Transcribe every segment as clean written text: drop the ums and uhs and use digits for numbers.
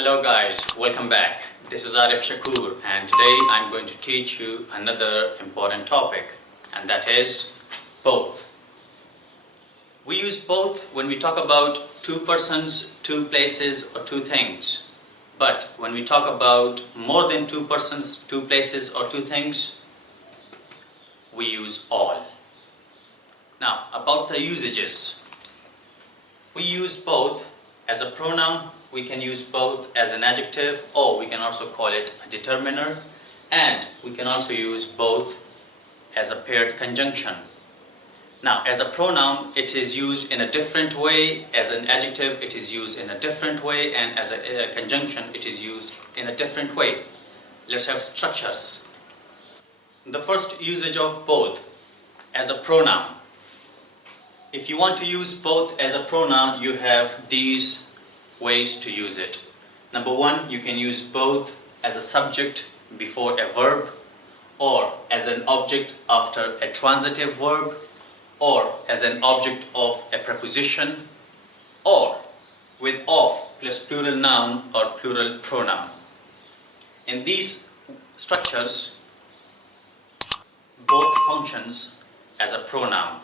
Hello guys, welcome back. This is Arif and today I'm going to teach you another important topic, and that is both. We use both when we talk about two persons, two places or two things. But when we talk about more than two persons, two places or two things, we use all. Now about the usages. We use both as a pronoun. We can use both as an adjective, or we can also call it a determiner, and we can also use both as a paired conjunction. Now, as a pronoun, it is used in a different way. As an adjective, it is used in a different way, and as a conjunction, it is used in a different way. Let's have structures. The first usage of both as a pronoun. If you want to use both as a pronoun, you have these ways to use it. Number one, you can use both as a subject before a verb, or as an object after a transitive verb, or as an object of a preposition, or with of plus plural noun or plural pronoun. In these structures, both functions as a pronoun.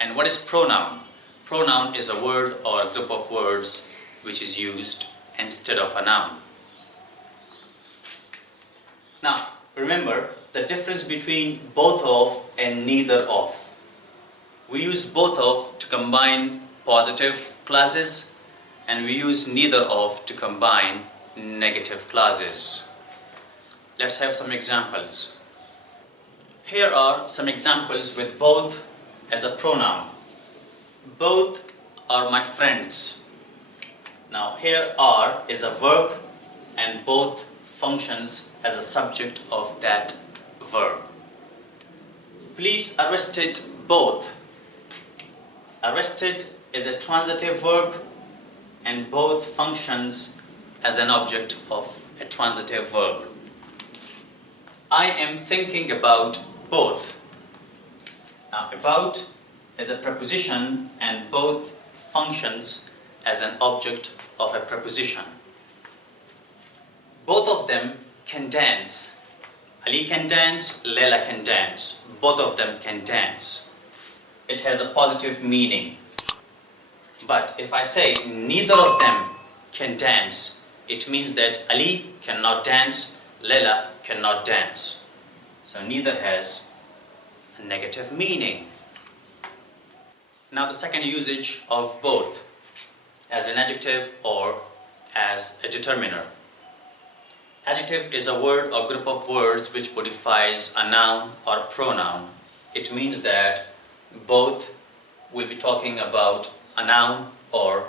And what is pronoun? Pronoun is a word or a group of words which is used instead of a noun. Now, remember the difference between both of and neither of. We use both of to combine positive clauses, and we use neither of to combine negative clauses. Let's have some examples. Here are some examples with both as a pronoun. Both are my friends. Now here are is a verb, and both functions as a subject of that verb. Please arrested both. Arrested is a transitive verb, and both functions as an object of a transitive verb. I am thinking about both. Now about is a preposition, and both functions as an object of a preposition. Both of them can dance. Ali can dance, Leila can dance. Both of them can dance. It has a positive meaning. But if I say neither of them can dance, it means that Ali cannot dance, Leila cannot dance. So neither has a negative meaning. Now the second usage of both as an adjective or as a determiner. Adjective is a word or group of words which modifies a noun or pronoun. It means that both will be talking about a noun or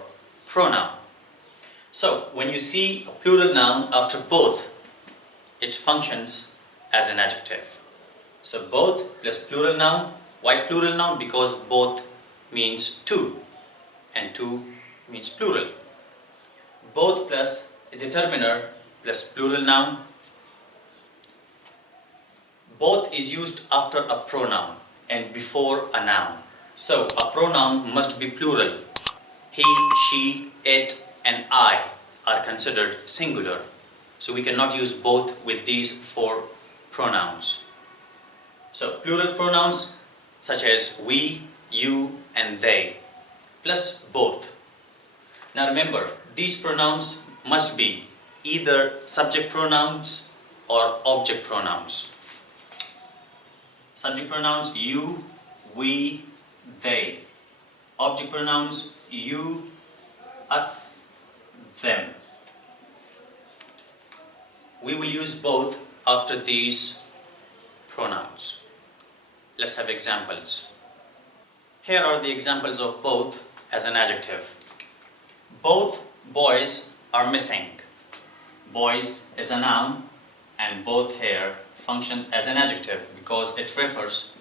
pronoun. So when you see a plural noun after both, it functions as an adjective. So both plus plural noun. Why plural noun? Because both means two, and two means plural. Both plus a determiner plus plural noun. Both is used after a pronoun and before a noun. So a pronoun must be plural. He, she, it and I are considered singular. So we cannot use both with these four pronouns. So plural pronouns such as we, you and they, plus both. Now remember, these pronouns must be either subject pronouns or object pronouns. Subject pronouns you, we, they. Object pronouns you, us, them. We will use both after these pronouns. Let's have examples. Here are the examples of both as an adjective. Both boys are missing. Boys is a noun, and both here functions as an adjective because it refers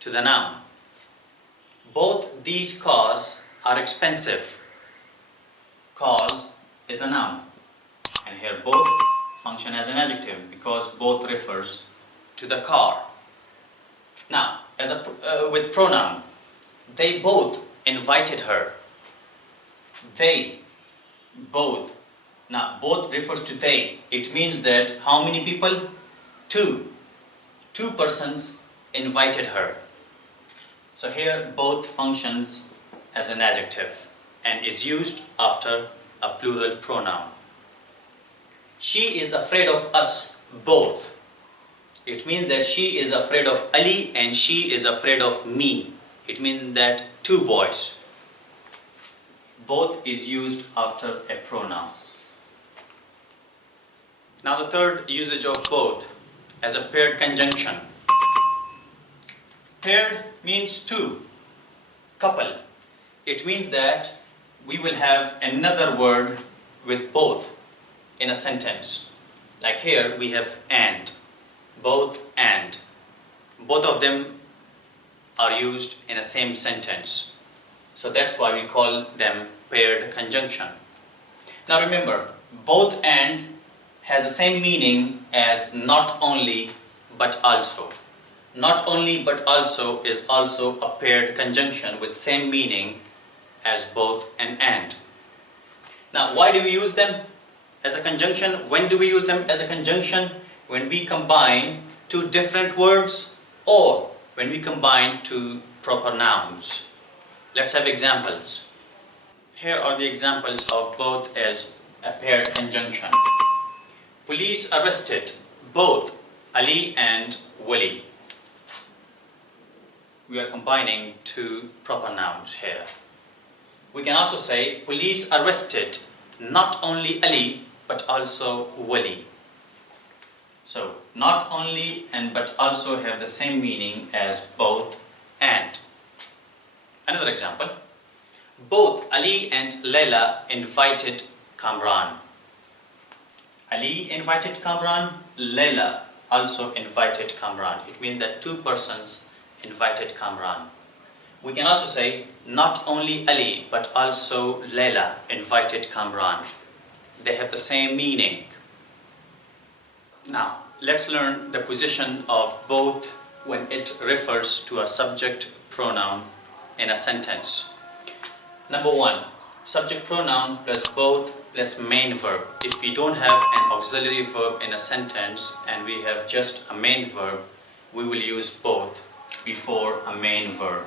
to the noun. Both these cars are expensive. Cars is a noun, and here both function as an adjective because both refers to the car. Now, with pronoun, they both invited her. They both Now both refers to they. It means that how many people? Two. Two persons invited her. So here both functions as an adjective and is used after a plural pronoun. She is afraid of us both. It means that she is afraid of Ali and she is afraid of me. It means that two boys. Both is used after a pronoun. Now the third usage of both as a paired conjunction. Paired means two, couple. It means that we will have another word with both in a sentence. Like here we have and, both and. Both of them are used in a same sentence. So that's why we call them paired conjunction. Now remember, both and has the same meaning as not only but also. Not only but also is also a paired conjunction with same meaning as both and. Now why do we use them as a conjunction? When do we use them as a conjunction? When we combine two different words or when we combine two proper nouns. Let's have examples. Here are the examples of both as a paired conjunction. Police arrested both Ali and Wali. We are combining two proper nouns here. We can also say police arrested not only Ali but also Wali. So not only and but also have the same meaning as both and. Another example. Both Ali and Layla invited Kamran. Ali invited Kamran, Layla also invited Kamran. It means that two persons invited Kamran. We can also say not only Ali but also Layla invited Kamran. They have the same meaning. Now let's learn the position of both when it refers to a subject pronoun in a sentence. Number one, subject pronoun plus both plus main verb. If we don't have an auxiliary verb in a sentence and we have just a main verb, we will use both before a main verb.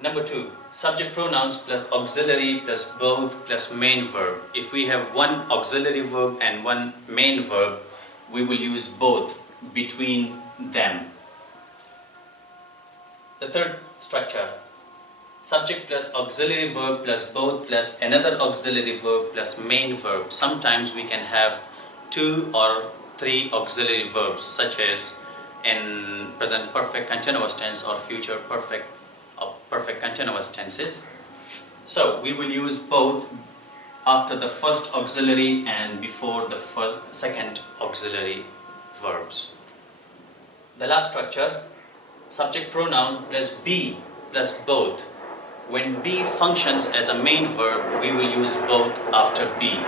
Number two, subject pronouns plus auxiliary plus both plus main verb. If we have one auxiliary verb and one main verb, we will use both between them. The third structure, subject plus auxiliary verb plus both plus another auxiliary verb plus main verb. Sometimes we can have two or three auxiliary verbs, such as in present perfect continuous tense or future perfect continuous tenses. So we will use both after the first auxiliary and before the second auxiliary verbs. The last structure, subject pronoun plus be plus both. When be functions as a main verb, we will use both after be.